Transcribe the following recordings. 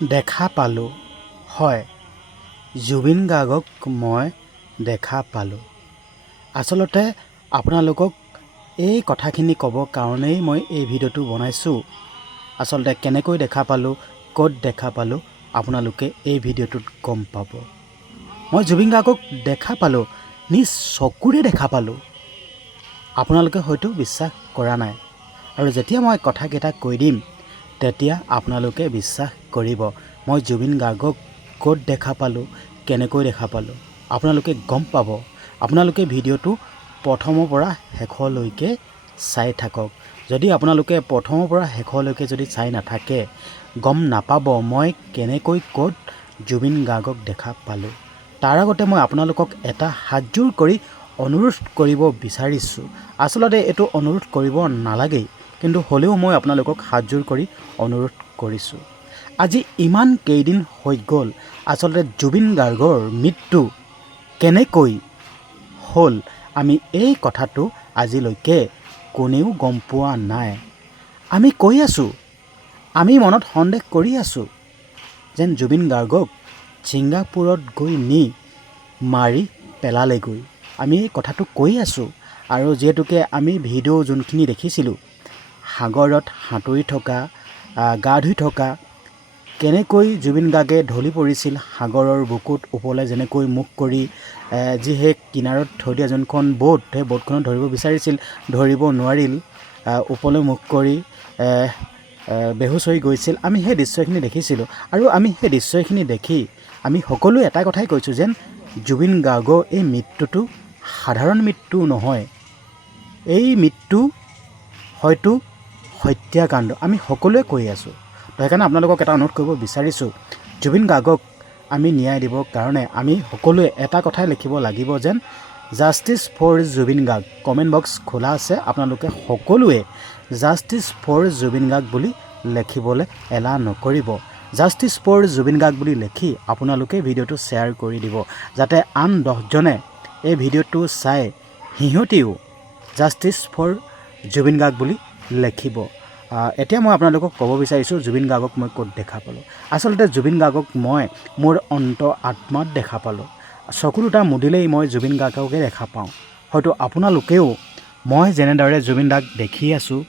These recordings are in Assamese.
দেখা পালোঁ হয় জুবিন গাৰ্গক মই দেখা পালোঁ। আচলতে আপোনালোকক এই কথাখিনি ক'বৰ কাৰণেই মই এই ভিডিঅ'টো বনাইছোঁ। আচলতে কেনেকৈ দেখা পালোঁ, ক'ত দেখা পালোঁ আপোনালোকে এই ভিডিঅ'টোত গম পাব। মই জুবিন গাৰ্গক দেখা পালোঁ, নিজ চকুৰে দেখা পালোঁ। আপোনালোকে হয়তো বিশ্বাস কৰা নাই, আৰু যেতিয়া মই কথাকেইটা কৈ দিম তেতিয়া আপোনালোকে বিশ্বাস কৰিব। মই জুবিন গাৰ্গক ক'ত দেখা পালোঁ, কেনেকৈ দেখা পালোঁ আপোনালোকে গম পাব। আপোনালোকে ভিডিঅ'টো প্ৰথমৰ পৰা শেষলৈকে চাই থাকক। যদি আপোনালোকে প্ৰথমৰ পৰা শেষলৈকে যদি চাই নাথাকে গম নাপাব মই কেনেকৈ ক'ত জুবিন গাৰ্গক দেখা পালোঁ। তাৰ আগতে মই আপোনালোকক এটা হাতযোৰ কৰি অনুৰোধ কৰিব বিচাৰিছোঁ। আচলতে এইটো অনুৰোধ কৰিব নালাগেই, কিন্তু হ'লেও মই আপোনালোকক হাতযোৰ কৰি অনুৰোধ কৰিছোঁ। আজি ইমান কেইদিন হৈ গ'ল, আচলতে জুবিন গাৰ্গৰ মৃত্যু কেনেকৈ হ'ল আমি এই কথাটো আজিলৈকে কোনেও গম পোৱা নাই। আমি কৈ আছোঁ, আমি মনত সন্দেহ কৰি আছোঁ যেন জুবিন গাৰ্গক ছিংগাপুৰত গৈ নি মাৰি পেলালেগৈ। আমি এই কথাটো কৈ আছোঁ, আৰু যিহেতুকে আমি ভিডিঅ' যোনখিনি দেখিছিলোঁ সাগৰত সাঁতুৰি থকা, গা ধুই থকা, কেনেকৈ জুবিন গাৰ্গে ঢলি পৰিছিল সাগৰৰ বুকুত ওপৰলৈ যেনেকৈ মুখ কৰি, যি সেই কিনাৰত থৈ দিয়া যোনখন বোট, সেই বোটখনত ধৰিব বিচাৰিছিল, ধৰিব নোৱাৰিল, ওপৰলৈ মুখ কৰি বেহুচ হৈ গৈছিল। আমি সেই দৃশ্যখিনি দেখিছিলোঁ, আৰু আমি সেই দৃশ্যখিনি দেখি আমি সকলোৱে এটা কথাই কৈছোঁ যেন জুবিন গাৰ্গৰ এই মৃত্যুটো সাধাৰণ মৃত্যু নহয়, এই মৃত্যু হয়তো হত্যাকাণ্ড। আমি সকলোৱে কৈ আছোঁ। তো সেইকাৰণে আপোনালোকক এটা অনুৰোধ কৰিব বিচাৰিছোঁ, জুবিন গাৰ্গক আমি ন্যায় দিবৰ কাৰণে আমি সকলোৱে এটা কথাই লিখিব লাগিব যেন justice for Zubeen Garg. Comment box খোলা আছে, আপোনালোকে সকলোৱে জাষ্টিছ ফৰ জুবিন গাৰ্গ বুলি লিখিবলৈ এলাহ নকৰিব। জাষ্টিছ ফৰ জুবিন গাৰ্গ বুলি লিখি আপোনালোকে ভিডিঅ'টো শ্বেয়াৰ কৰি দিব, যাতে আন 10জনে এই ভিডিঅ'টো চাই সিহঁতেও জাষ্টিছ ফৰ জুবিন গাৰ্গ বুলি লিখিব। এতিয়া মই আপোনালোকক ক'ব বিচাৰিছোঁ জুবিন গাৰ্গক মই ক'ত দেখা পালোঁ। আচলতে জুবিন গাৰ্গক মই মোৰ অন্তৰ আত্মাত দেখা পালোঁ। চকু দুটা মুদিলেই মই জুবিন গাৰ্গকে দেখা পাওঁ। হয়তো আপোনালোকেও মই যেনেদৰে জুবিন গাৰ্গ দেখি আছোঁ,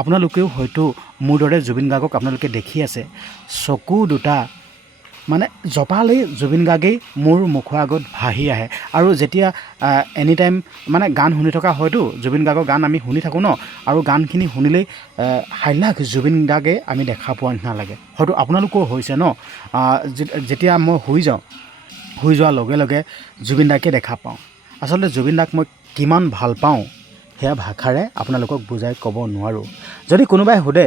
আপোনালোকেও হয়তো মোৰ দৰে জুবিন গাৰ্গক আপোনালোকে দেখি আছে। চকু দুটা মানে জপালেই জুবিন গাৰ্গেই মোৰ মুখৰ আগত ভাহি আহে। আৰু যেতিয়া এনি টাইম মানে গান শুনি থকা হয়তো, জুবিন গাৰ্গৰ গান আমি শুনি থাকোঁ ন, আৰু গানখিনি শুনিলেই হাইলাখ জুবিন গাৰ্গে আমি দেখা পোৱা নিচিনা লাগে। হয়তো আপোনালোকৰো হৈছে ন, যেতিয়া মই শুই যাওঁ, শুই যোৱাৰ লগে লগে জুবিন দাকে দেখা পাওঁ। আচলতে জুবিন দাক মই কিমান ভাল পাওঁ সেয়া ভাষাৰে আপোনালোকক বুজাই ক'ব নোৱাৰোঁ। যদি কোনোবাই সোধে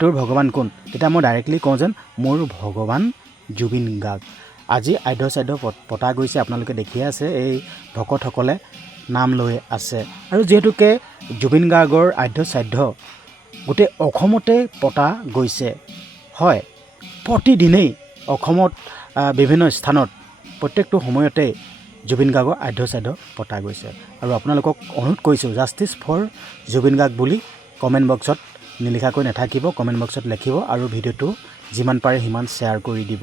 তোৰ ভগৱান কোন, তেতিয়া মই ডাইৰেক্টলি কওঁ যেন মোৰ ভগৱান জুবিন গাৰ্গ। আজি আদ্য চাদ্য পতা গৈছে, আপোনালোকে দেখিয়ে আছে, এই ভকতসকলে নাম লৈ আছে। আৰু যিহেতুকে জুবিন গাৰ্গৰ আদ্য চাদ্য গোটেই অসমতে পতা গৈছে, হয় প্ৰতিদিনেই অসমত বিভিন্ন স্থানত প্ৰত্যেকটো সময়তে জুবিন গাৰ্গৰ আদ্য চাদ্য পতা গৈছে। আৰু আপোনালোকক অনুৰোধ কৰিছোঁ জাষ্টিছ ফৰ জুবিন গাৰ্গ বুলি কমেণ্ট বক্সত নিলিখাকৈ নাথাকিব, কমেণ্ট বক্সত লিখিব, আৰু ভিডিঅ'টো যিমান পাৰে সিমান শ্বেয়াৰ কৰি দিব।